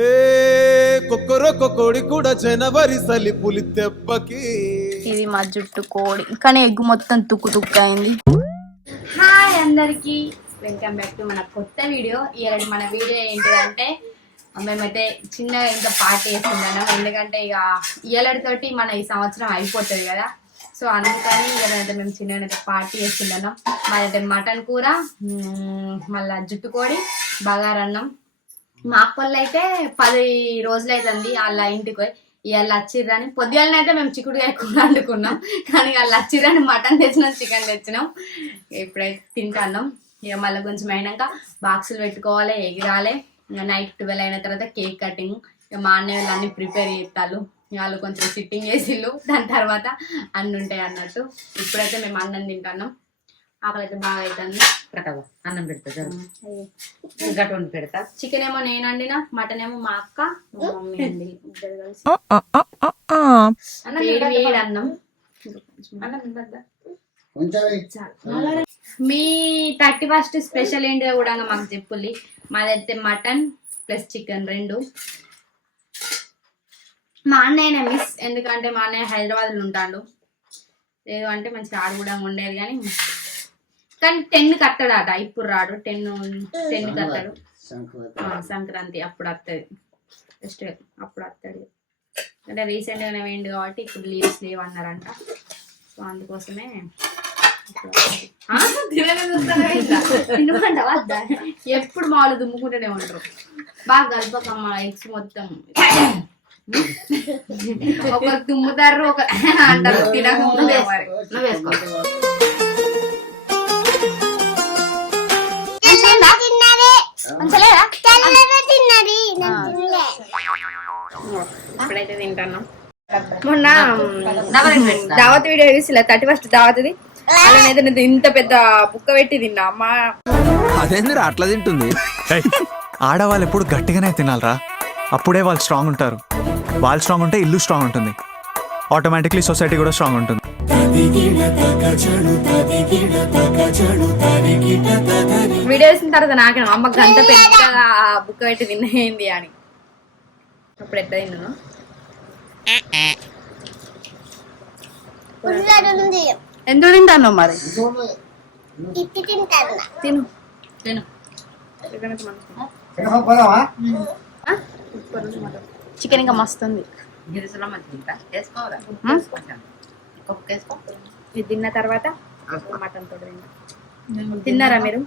ఏ కొక్కరొక్క కోడి కూడా జనవరి సలి పులి దెబ్బకి ఇది మా జుట్టు కోడి. కానీ ఎగ్గు మొత్తం తుక్కు తుక్కు అయింది. హాయ్ అందరికి. వెల్కమ్ బ్యాక్ టు మన కొత్త వీడియో. ఇలాంటి మన వీడియో ఏంటిదంటే మేమైతే చిన్నగా ఇంకా పార్టీ చేస్తున్నాం ఎందుకంటే ఇక ఇయలడితోటి మన ఈ సంవత్సరం అయిపోతుంది కదా. సో అందుకని ఇలాంటి మేము చిన్న పార్టీ చేస్తున్నాం మాదైతే మటన్ కూర మళ్ళీ మళ్ళా బగారన్నం మా అక్కళ్ళు అయితే పది రోజులు అవుతుంది వాళ్ళ ఇంటికి పోయి. ఇవాళ వచ్చిర్రని. పొద్దుగాలనైతే మేము చిక్కుడుకాయ కూర వండుకున్నాం. కానీ వాళ్ళు వచ్చిర్రని మటన్ తెచ్చినాం చికెన్ తెచ్చినాం. ఇప్పుడైతే తింటాన్నాం. ఇక మళ్ళీ కొంచెం అయినాక బాక్సులు పెట్టుకోవాలి ఎగిరాలి. ఇంకా నైట్ ట్వెల్వ్ అయిన తర్వాత కేక్ కటింగ్. ఇక మా అన్నయ్య వాళ్ళు అన్ని ప్రిపేర్ చేస్తారు వాళ్ళు కొంచెం సిట్టింగ్ చేసిళ్ళు. దాని తర్వాత అన్ని ఉంటాయి అన్నట్టు. ఇప్పుడైతే మేము అన్నం తింటున్నాం. ఆకలి అయితే బాగా అవుతుంది పెట్టవా అన్నం పెడతా గట్టు వండి పెడతా. చికెన్ ఏమో నేను వండినా మటన్ ఏమో మా అక్క మా మమ్మీ అండి ఇద్దరు కలిసి. వేడి వేడి అన్నం. మీ థర్టీ ఫస్ట్ స్పెషల్ ఏంటిదో కూడా మాకు చెప్పుల్లి మాదైతే మటన్ ప్లస్ చికెన్ రెండు. మా అన్నయ్య మిస్ ఎందుకంటే మా అన్నయ్య హైదరాబాద్లో ఉంటాడు. లేదు అంటే మంచిగా ఆడు కూడా ఉండేది కానీ కానీ టెన్ కట్టాడట. ఇప్పుడు రాడు. టెన్ టెన్ కట్టాడు. ఆ, సంక్రాంతి అప్పుడు వస్తుంది జస్ట్ అప్పుడు వస్తాడు అంటే రీసెంట్గానే వేయండి కాబట్టి ఇప్పుడు లీవ్స్ లేవు అన్నారంట సో అందుకోసమే? ఎప్పుడు మామూలు దుమ్ముకుంటూనే ఉంటారు. బాగా కలపకమ్మ ఎగ్స్ మొత్తం. ఒక తుమ్ముతారు ఒక అంటారు తినకుండా ఇప్పుడైతే తింటాను మొన్న దావత్ వీడియో చూసిలే థర్టీ ఫస్ట్ దావత్ది అలానైతే నేను ఇంత పెద్ద బుక్క పెట్టి తిన్నా అమ్మ అదేందిరా అట్లా తింటుంది? ఆడవాళ్ళు ఎప్పుడు గట్టిగానే తినాలరా. అప్పుడే వాళ్ళు స్ట్రాంగ్ ఉంటారు. వాళ్ళు స్ట్రాంగ్ ఉంటే ఇల్లు స్ట్రాంగ్ ఉంటుంది. ఆటోమేటిక్లీ సొసైటీ కూడా స్ట్రాంగ్ ఉంటుంది. వీడియో చూసిన తర్వాత నాకే అమ్మ గంట పెద్దగా బుక్క పెట్టి తినేయండి అని. అప్పుడు ఎట్లా తిన్నాను ఎందుకు తింటాను మరి? తిను. తిను. చికెన్ ఇంకా మస్తు ఉంది. ఇది తిన్న తర్వాత మటన్ తిన్నా. తిన్నారా మీరు?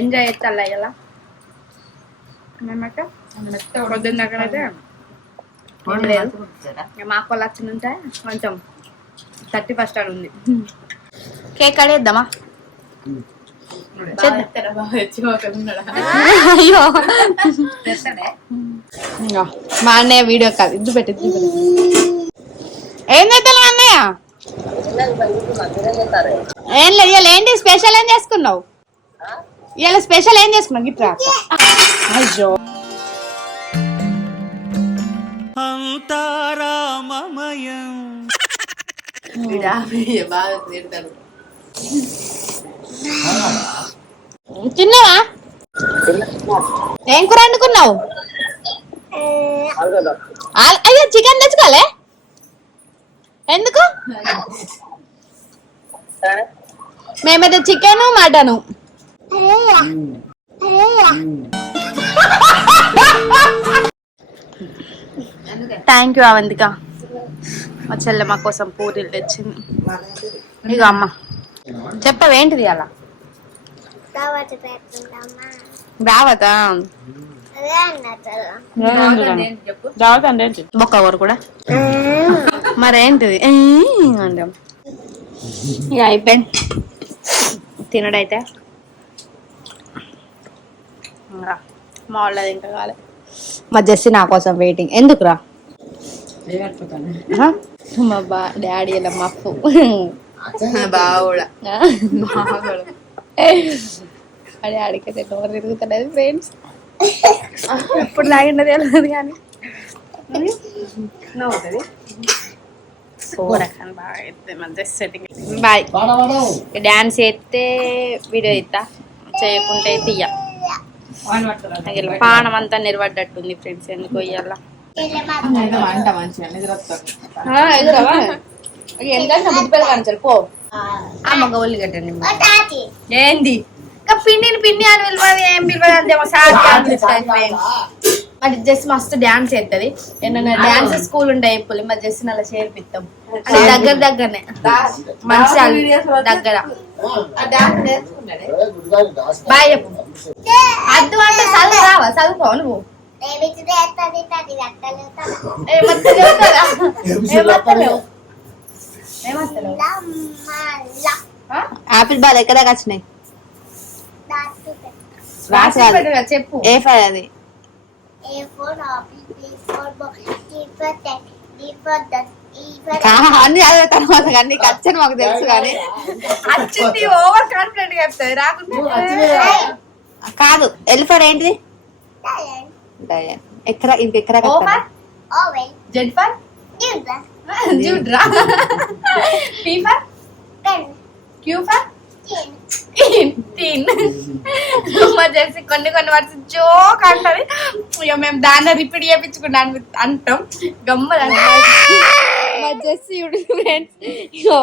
ఎంజాయ్ చేస్తా మేమట పొద్దున్న. ఇక మా అక్క ఉంటే కొంచెం థర్టీ ఫస్ట్ ఆడు ఉంది. కేక్ అడేద్దామా అయ్యో. మా అన్నయ్య వీడియో కాదు. ఇది పెట్టి. ఏం చేద్దాం అన్నయ్య? ఏం లేదు ఇవాళ ఏంటి స్పెషల్ ఏం చేసుకున్నావు? ఇవాళ స్పెషల్ ఏం చేసుకున్నావు? గిట్రా? అయ్యో. బాగా తిడతారు తిన్నావా? ఏం కూర వండుకున్నావు? అయ్యో చికెన్ తెచ్చుకోలే ఎందుకు? మేమైతే chicken mutton. Thank you Avantika. మా చెల్లె మా కోసం పూరీలు తెచ్చింది. ఇక అమ్మ. చెప్పవేంటిది అలా? దావతా చెప్పు? దావత అంటే బొక్క కూర కూడా? మరేంటిది? అంటాం. ఇక అయిపోయింది తినడైతే? మా వాళ్ళది ఇంకా కాలే. మా జెస్సీ నా కోసం వెయిటింగ్ ఎందుకురా. మా బా డాడీ ఇలా మప్పు. బావుడా అది ఆడికైతే డోర్ తిరుగుతున్నది ఫ్రెండ్స్ ఎప్పుడు లాగినది తెలియదు కానీ. బాయ్. డాన్స్ చేస్తే వీడియో ఇస్తా చేయకుంటే తీయ పానం అంతా నిలబడ్డట్టుంది ఫ్రెండ్స్ ఎందుకు ఇయ్యాల. వంట ఏంది? పిండిని పిండి అని ఏం సార్ మరి జస్ట్ మస్తు డాన్స్ చేస్తుంది ఏమన్నా డాన్స్ స్కూల్ ఉంటాయి ఇప్పుడు మరి జస్ట్ అలా చేర్పిస్తాం అది దగ్గర దగ్గరనే. మంచి దగ్గర. బాయ్ చెప్పు. అద్దు అంటే చదువు రావా? చదువుకో నువ్వు. ఆపిల్ బాల్ ఎక్కడ దాకా వచ్చినాయి చెప్పు. ఏ ఫైవ్ అది? అన్ని చదివిన తర్వాత వచ్చని మాకు తెలుసు కానీ. వచ్చింది ఓవర్ కాన్ఫిడెంట్ చెప్తుంది రాకుంటే. కాదు? ఎలిఫర్ ఏంటిది? డయన్. ఎక్కడ జెడ్ ఫర్ జూడ్రా పీ ఫర్ pen, chin, తిన్ మా చేసి కొన్ని కొన్ని వర్డ్స్ జోక్ అంటది. ఇక మేము దాన్ని రిపీట్ చేయించుకుంటా అంటాం. గమ్మలు మా ఫ్రెండ్స్ ఇగో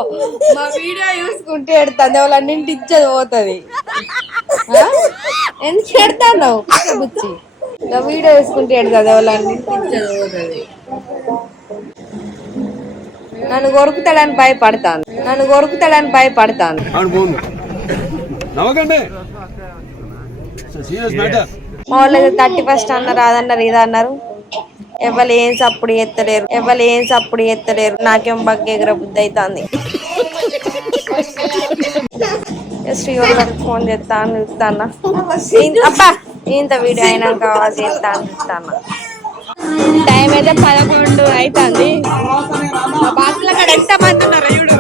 మా వీడియో చూసుకుంటే ఎడుతుంది. వాళ్ళన్నింటి ఇచ్చేది పోతుంది. ఎందుకు ఎడతాను బుచ్చి నా వీడియో చూసుకుంటే ఎడుతుంది. వాళ్ళన్నింటి ఇచ్చేది పోతుంది. నన్ను కొరుకుతాడని భయపడతాను. నన్ను కొరుకుతాడని భయపడతాను. నవ్వకండి. సీరియస్ మ్యాటర్ మా వాళ్ళు థర్టీ ఫస్ట్ అన్నారు అదన్నారు ఇది అన్నారు. ఎవరు ఏం సప్పుడు ఎత్తలేరు. ఎవరు ఏం సప్పుడు ఎత్తలేరు. నాకేం బగ్గ ఎగర బుద్ధి అవుతుంది శ్రీ వాళ్ళకి ఫోన్ చూస్తాను అబ్బా ఇంత వీడియో అయినాక చూస్తాను టైం అయితే పదకొండు అవుతుంది ఎంత మంది ఉన్నారు చూడు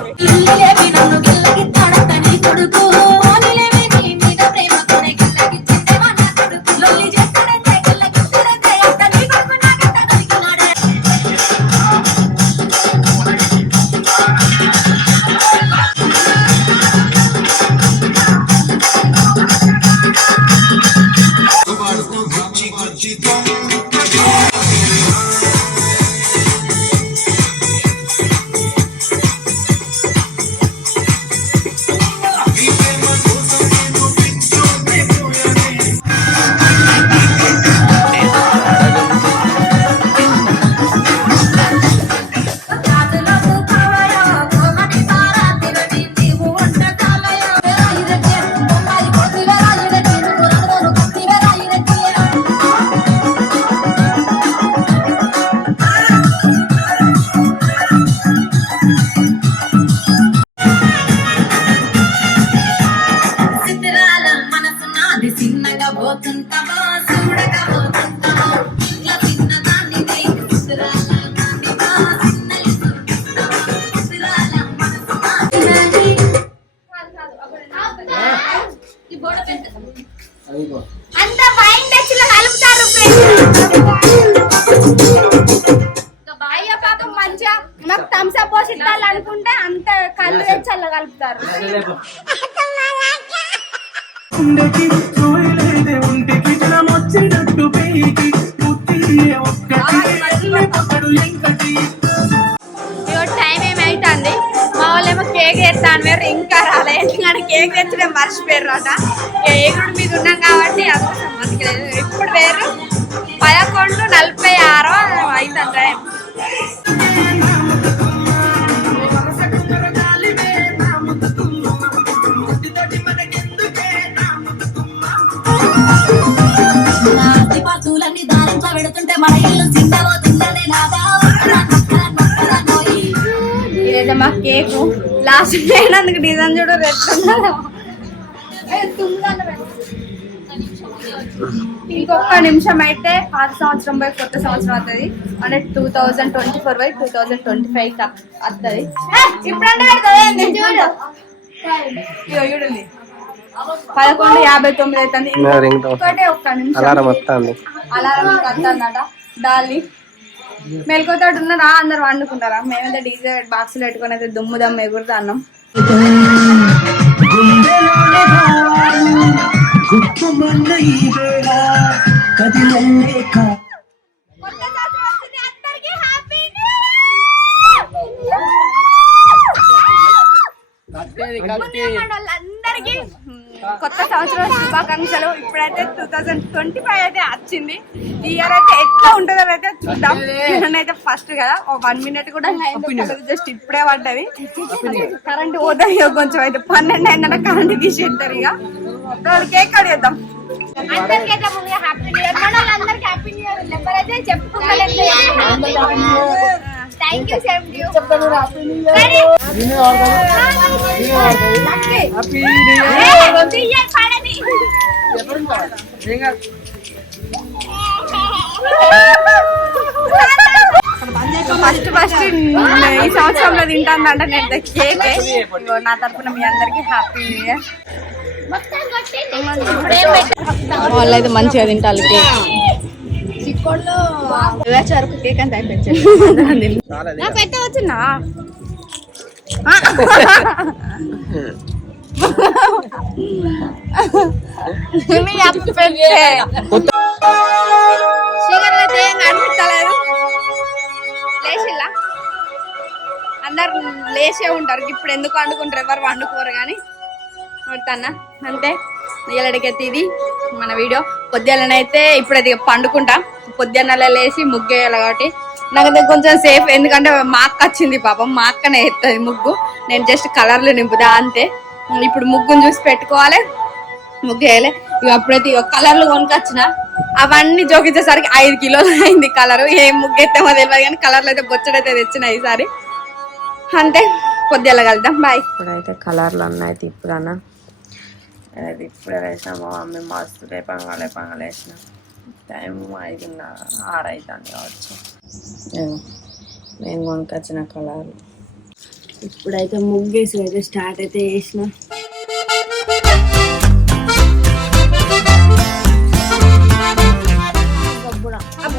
అంత వైన్ తెచ్చిలో కలుపుతారు అయ్యో పాపం మంచిగా మాకు థమ్స్ అప్ పోసి ఇద్దాలు అనుకుంటే అంత కళ్ళు తెచ్చి అలా కలుపుతారు. ఇగో కేక్ తెచ్చడం మర్చిపోయారు అట ఎగుడు మీద ఉన్నాం కాబట్టి అంత మనకి లేదు. ఇప్పుడు వేరు. పదకొండు నలభై ఆరో అవుతుంది టైం పాతులన్నీ దారింట్లో పెడుతుంటే మన ఇల్లు చిందబోతుందని నాదా మా కేక్. లాస్ట్ అయినందుకు డిజైన్ చూడ ఇంకొక నిమిషం అయితే పాత సంవత్సరం పోయి కొత్త సంవత్సరం అవుతుంది. అంటే టూ థౌజండ్ ట్వంటీ ఫోర్ పోయి టూ థౌజండ్ ట్వంటీ ఫైవ్ వస్తుంది ఇప్పుడంటే పదకొండు యాభై తొమ్మిది అవుతుంది. ఇంకొకటే ఒక్క నిమిషం. అలారం వస్తుంది. అలారం వస్తుందట డాలి. మెలకువతో ఉన్నారా? అందరు వండుకుంటారా మేమైతే డీజే బాక్సులు పెట్టుకొని అయితే దుమ్ము దమ్ము ఎగురుతా అన్నాం. అందరికి కొత్త సంవత్సరం శుభాకాంక్షలు. ఇప్పుడైతే టూ థౌసండ్ ట్వంటీ ఫైవ్ అయితే వచ్చింది. ఈ ఇయర్ అయితే ఎట్లా ఉంటుందో అయితే చూద్దాం. నేనైతే ఫస్ట్ కదా. ఒక వన్ మినిట్ కూడా జస్ట్ ఇప్పుడే పడ్డది. కరెంట్ పోతే ఇక కొంచెం అయితే. పన్నెండు అయిందంటే కరెంట్ తీసేస్తారు ఇక కేక్ కట్ చేద్దాం. అందరికైతే ముందుగా హ్యాపీ న్యూ ఇయర్ మన వాళ్ళందరికీ హ్యాపీ న్యూ ఇయర్ ఎవరైతే చెప్పుకోలేదు thank you same to you first first ఈ సంవత్సరంలో తింటానంటే నేను కేక్. నా తరపున మీ అందరికి హ్యాపీ న్యూ ఇయర్ వాళ్ళైతే మంచిగా తింటారు కేక్. వరకు కేక్ అంతా అయిపోయింది. నాకు అయితే వచ్చిందా? మీ అక్క పెట్టే. చీకటి అయితే ఏం కనిపించలేదు. లేచిల్లా? అందరు లేచే ఉంటారు. ఇప్పుడు ఎందుకు వండుకుంటారు? ఎవరు వండుకోరు కానీ. కొడతానా అంతే. ఇలాడికైతే ఇది మన వీడియో. పొద్దున్నైతే ఇప్పుడు అది పండుకుంటా. పొద్దున్నలో లేచి ముగ్గు వేయాలి కాబట్టి. నాకు కొంచెం సేఫ్ ఎందుకంటే మా అక్క వచ్చింది పాపం. మా అక్కనే ఎత్తది ముగ్గు. నేను జస్ట్ కలర్లు నింపుదా అంతే. ఇప్పుడు ముగ్గును చూసి పెట్టుకోవాలి ముగ్గు వేయాలి ఇక అప్పుడైతే ఇక కలర్లు కొనుకొచ్చిన. అవన్నీ జోకించేసరికి ఐదు కిలోలు అయింది కలరు. ఏం ముగ్గు ఎత్తామో తెలియదు కానీ కలర్లు అయితే బొచ్చడైతే తెచ్చిన ఈసారి. అంతే. పొద్దున్న కలుద్దాం. బాయ్ ఇప్పుడైతే కలర్లు అన్నైతే ఇప్పుడన్నా. అది ఇప్పుడే వేసాం మా మమ్మీ మస్తు లేపంగా లేపంగా వేసిన టైం ఐదున్నర ఆరైతుంది కావచ్చు. నేను కొనుకొచ్చిన కలర్లు ఇప్పుడైతే ముగ్గేసి అయితే స్టార్ట్ అయితే వేసిన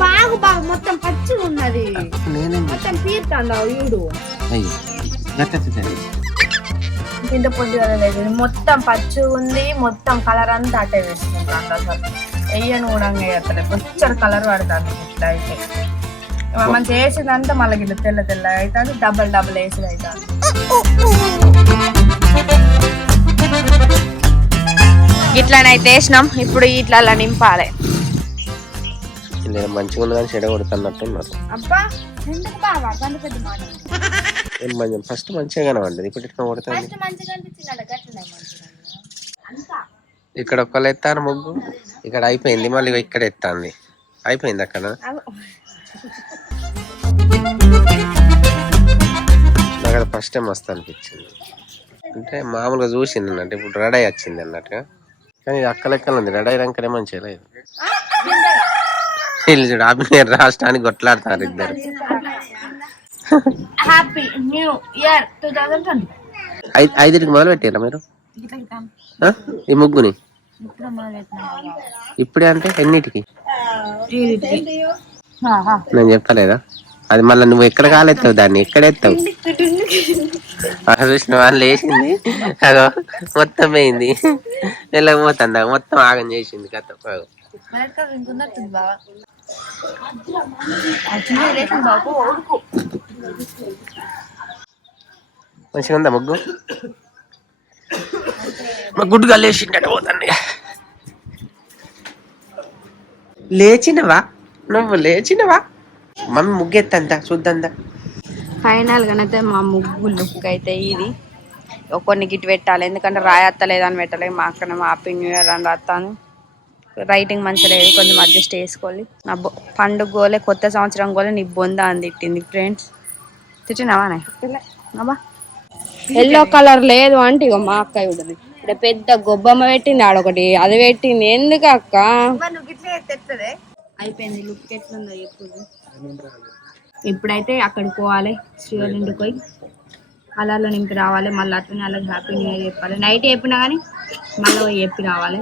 బాగు బాగు మొత్తం పచ్చిగా ఉన్నది మొత్తం పీరుతాందా ఈడు ఇంత పొద్దుగా లేదు. మొత్తం పచ్చిగా ఉంది మొత్తం కలర్ అంతా అటే వేసుకుంటాను అసలు. వెయ్యను కూడా వేయట్లేదు బొచ్చరు కలర్ పడుతుంది ఇట్లా అయితే. మనం చేసిందంతా మళ్ళీ ఇట్లా తెల్ల తెల్ల అవుతుంది డబల్ డబల్ వేసి అవుతుంది ఇట్లానైతే వేసినాం. ఇప్పుడు ఇట్లా నింపాలి. నేను మంచిగా ఉంది కానీ చెడ కొడుతున్నట్టు ఉన్నారు. అబ్బా ఎందుకు గంట పెద్ద మాట. ఏం మంచి ఫస్ట్ మంచిగా కనబడ్డది ఇప్పుడు ఇట్లా కొడుతుంది ఇక్కడ ఒక్కళ్ళు ఎత్తారు ముగ్గు. ఇక్కడ అయిపోయింది. మళ్ళీ ఇక్కడ ఎత్తాంది. అయిపోయింది అక్కడ? నాకు అది ఫస్ట్ టైం మస్తు అనిపించింది. అంటే మామూలుగా చూసింది అన్నట్టు. ఇప్పుడు రెడీ వచ్చింది అన్నట్టుగా. కానీ ఇది అక్క లెక్కలు ఉంది. రెడీ అయినాకనే మంచిగా లేదు. వీళ్ళు చూడు అభినయ రాష్ట్రానికి కొట్లాడతారు ఇద్దరు. Happy new year two thousand twenty I- ఐదుకి మొదలు పెట్టారా మీరు? ఈ ముగ్గుని? ఇప్పుడే అంటే ఎన్నిటికి? నేను చెప్పలేదా? అది మళ్ళీ నువ్వు ఎక్కడ కాలెత్తావు దాన్ని? ఎక్కడ ఎత్తావు? అక్కడ చూసిన వాళ్ళు లేచింది. అదో మొత్తం పోయింది. వెళ్ళకపోతుంది మొత్తం ఆగం చేసింది కథ. ఆగం. మంచిగా ఉందా ముగ్గు? మా గుడ్డుగా పోతాను లేచినవా? నువ్వు లేచినవా? మమ్మీ ముగ్గెత్తంతా చూద్దంతా ఫైనల్ గానైతే మా ముగ్గు లుక్ అయితే ఇది. కొన్ని గిట్ పెట్టాలి. ఎందుకంటే రాయత్తలేదు అని పెట్టలేదు. మా అక్కడ మా హ్యాపీ న్యూ ఇయర్ అని రాస్తాను రైటింగ్ మంచిగా లేదు. కొంచెం అడ్జస్ట్ చేసుకోవాలి. నా బొ పండుగ గోలే కొత్త సంవత్సరం గోలే నీ బొంద అని తిట్టింది ఫ్రెండ్స్ తిట్టినావా అబ్బా. ఎల్లో కలర్ లేదు అంటే ఇగో మా అక్క చూడదు ఇక్కడ పెద్ద గొబ్బమ్మ పెట్టింది ఆడొకటి అది పెట్టింది. ఎందుకు అక్క? అయిపోయింది లుక్ ఎట్లుందో ఎప్పుడు? ఇప్పుడైతే అక్కడికి పోవాలి శ్రీవల్లింటికి పోయి కలర్లో నింపి రావాలి మళ్ళీ అట్లనే అలాగే హ్యాపీ న్యూ ఇయర్ చెప్పాలి. నైట్ చెప్పినా కానీ మళ్ళీ చెప్పి రావాలి.